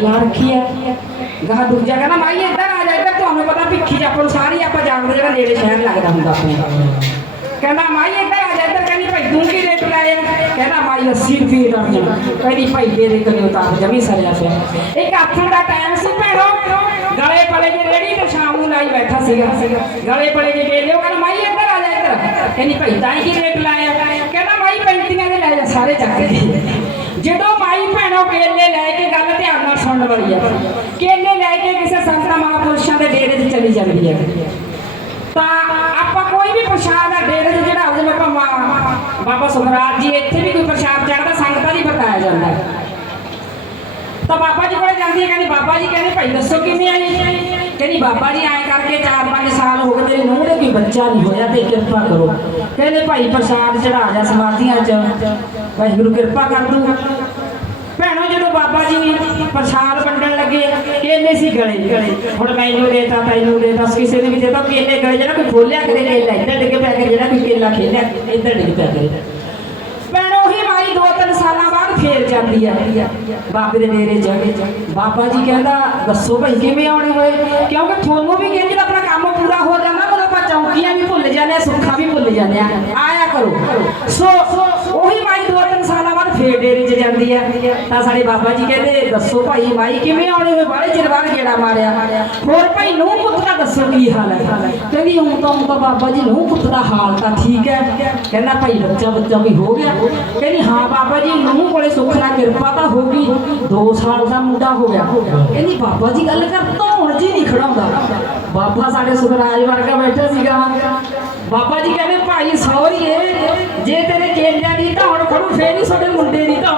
ਲਾ ਰੱਖੀ ਆ। ਗਾਹ ਦੂਜਾ ਕਹਿੰਦਾ, ਮਾਈ, ਇੱਧਰ ਆ ਜਾ, ਇੱਧਰ ਤੁਹਾਨੂੰ ਪਤਾ ਭਿੱਖੀ ਚ ਸਾਰੀ ਆਪਾਂ ਜਾਣਦੇ ਜਿਹੜਾ ਨੇੜੇ ਸ਼ਹਿਰ ਲੱਗਦਾ ਹੁੰਦਾ ਆਪਣੇ ਕਹਿੰਦਾ, ਮਾਈ, ਇੱਧਰ ਆ ਜਾ, ਇੱਧਰ ਕਹਿੰਦੀ, ਭਾਈ, ਤੂੰ ਕੀ ਰੇਟ ਲਾਇਆ? ਕਹਿੰਦਾ, ਮਾਈ 80 ਰੁਪਏ ਦਰਜਨ ਕਹਿੰਦੀ, ਭਾਈ, ਦੇ ਦੇ ਤਾਂ, ਜਮੀ ਸਰਿਆ ਪਿਆ। ਇੱਕ ਆਥਣ ਦਾ ਟਾਈਮ ਸੀ ਭੈਣੋ। ਗਲੇ ਪਲੇ ਜੇ ਰੇੜੀ ਤੇ ਸ਼ਾਮ ਨੂੰ ਲਾਈ ਬੈਠਾ ਸੀਗਾ। ਗਲੇ ਪਲੇ ਜੇ ਵੇਲੇ ਉਹ ਕਹਿੰਦਾ, ਮਾਈ, ਇੱਧਰ ਆ ਜਾ, ਇੱਧਰ ਕਹਿੰਦੀ, ਭਾਈ, ਤਾਂ ਕੀ ਰੇਟ ਲਾਇਆ? ਕਹਿੰਦਾ, ਮਾਈ, ਪੈਂਤੀਆਂ ਦੇ ਲੈ ਜਾ, ਸਾਰੇ ਚੱਕ ਕੇ। ਜਦੋਂ ਮਾਈ ਭੈਣੋ ਵੇਲੇ ਲੈ ਕੇ ਗੱਲ ਸੁਣਨ ਵਾਲੀ ਆ ਕੇਲੇ ਲੈ ਕੇ ਕਿਸੇ ਸੰਤਾਂ, ਮਹਾਂਪੁਰਸ਼ਾਂ ਦੇ ਡੇਰੇ 'ਚ ਚਲੀ ਜਾਂਦੀ ਹੈ। ਤਾਂ ਆਪਾਂ ਕੋਈ ਵੀ ਪ੍ਰਸ਼ਾਦ ਆ ਡੇਰੇ 'ਚ ਜਿਹੜਾ ਜਿਵੇਂ ਆਪਾਂ ਬਾਬਾ ਸੁਖਰਾਜ ਜੀ, ਇੱਥੇ ਵੀ ਕੋਈ ਪ੍ਰਸ਼ਾਦ ਚੜਦਾ ਸੰਗਤਾਂ ਦੀ ਵਰਤਾਇਆ ਜਾਂਦਾ ਤਾਂ ਬਾਬਾ ਜੀ ਕੋਲੇ ਜਾਂਦੀ ਹੈ, ਕਹਿੰਦੀ, ਬਾਬਾ ਜੀ, ਕਹਿੰਦੇ, ਭਾਈ ਦੱਸੋ ਕਿਵੇਂ ਆਈ ਕਹਿੰਦੀ, ਬਾਬਾ ਜੀ, ਐਂ ਕਰਕੇ 4-5 ਸਾਲ ਹੋ ਗਏ ਤੇਰੀ ਨੂੰਹ ਦੇ ਕੋਈ ਬੱਚਾ ਨਹੀਂ ਹੋਇਆ ਤੇ ਕਿਰਪਾ ਕਰੋ। ਕਹਿੰਦੇ, ਭਾਈ ਪ੍ਰਸ਼ਾਦ ਚੜਾ ਜਾ ਸਮਾਧੀਆਂ 'ਚ, ਵਾਹਿਗੁਰੂ ਕਿਰਪਾ ਕਰ ਦੂ। ਭੈਣੋ, ਜਦੋਂ ਬਾਬਾ ਜੀ ਪ੍ਰਸ਼ਾਦ ਵੰਡਣ ਲੱਗੇ ਕੇਲੇ ਸੀ ਗਲੇ ਗਲੇ। ਹੁਣ ਮੈਨੂੰ ਦੇਤਾ, ਤੈਨੂੰ ਦੇਤਾ, ਕਿਸੇ ਨੇ ਵੀ ਦੇਤਾ ਕੇਲੇ ਗਲੇ ਜਿਹੜਾ ਕੋਈ ਖੋਲਿਆ ਕਰੇ ਕੇਲਾ ਇੱਧਰ ਡਿੱਗ ਪਿਆ ਕਰੇ, ਜਿਹੜਾ ਕੋਈ ਕੇਲਾ ਖੇਲਿਆ, ਇੱਧਰ ਡਿੱਗ ਪਿਆ ਕਰੇ। ਭੈਣੋ ਹੀ ਮਾਈ ਦੋ ਤਿੰਨ ਸਾਲਾਂ ਬਾਅਦ ਫੇਰ ਜਾਂਦੀ ਆ। ਬਾਬੇ ਦੇ ਡੇਰੇ ਚ। ਬਾਬਾ ਜੀ ਕਹਿੰਦਾ, ਦੱਸੋ ਭਾਈ, ਕਿਵੇਂ ਆਉਣੇ ਹੋਏ? ਕਿਉਂਕਿ ਤੁਹਾਨੂੰ ਵੀ ਕਹਿੰਦੇ ਆਪਣਾ ਕੰਮ ਪੂਰਾ ਹੋ ਜਾਂਦਾ ਉਦੋਂ ਆਪਾਂ ਚੌਂਕੀਆਂ ਵੀ ਭੁੱਲ ਜਾਂਦੇ ਆ, ਸੁੱਖਾਂ ਵੀ ਭੁੱਲ ਜਾਂਦੇ ਆ। ਆਇਆ ਕਰੋ। ਸੋ, ਉਹੀ ਭਾਈ ਦੋ ਤਿੰਨ ਸਾਲਾਂ ਬਾਅਦ ਫੇਰ ਡੇਰੇ ਜਾਂਦੀ ਆ। ਤਾਂ ਸਾਡੇ ਬਾਬਾ ਜੀ ਕਹਿੰਦੇ, ਦੱਸੋ ਭਾਈ, ਮਾਈ ਕਿਵੇਂ ਆਉਣੇ ਹੋਏ ਬਾੜੇ ਚਿਰ ਬਾਅਦ ਗੇੜਾ ਮਾਰਿਆ। ਹੋਰ ਭਾਈ ਨੂੰ ਪੁੱਤ ਦਾ ਦੱਸੋ ਕੀ ਹਾਲ ਹੈ? ਕਹਿੰਦੀ ਹੁਣ ਤਾਂ ਹੁਣ ਤਾਂ ਬਾਬਾ ਜੀ ਨੂੰ ਪੁੱਤ ਦਾ ਹਾਲ ਤਾਂ ਠੀਕ ਹੈ। ਕਹਿੰਦਾ, ਭਾਈ, ਬੱਚਾ ਬੱਚਾ ਵੀ ਹੋ ਗਿਆ। ਕਹਿੰਦੀ, ਹਾਂ ਬਾਬਾ ਜੀ ਨੂੰ ਕੋਲੇ ਸੁੱਖ ਨਾਲ ਕਿਰਪਾ ਤਾਂ ਹੋ ਗਈ। 2 ਸਾਲ ਦਾ ਮੁੰਡਾ ਹੋ ਗਿਆ। ਕਹਿੰਦੀ, ਬਾਬਾ ਜੀ, ਗੱਲ ਕਰ, ਧੌਣ ਜੀ ਨਹੀਂ ਖੜਾਉਂਦਾ। ਬਾਬਾ ਸਾਡੇ ਸੁਖਰਾਜ ਵਰਗਾ ਬੈਠਾ ਸੀਗਾ। ਬਾਬਾ ਜੀ ਕਹਿੰਦੇ, ਭਾਈ, ਸੌਰੀਏ, ਜੇ ਤੇਰੇ ਕੇਲਿਆਂ ਦੀ ਧੌਣ ਖੜੂ, ਫੇਰ ਹੀ ਸਾਡੇ ਮੁੰਡੇ ਦੀ ਧੌਣ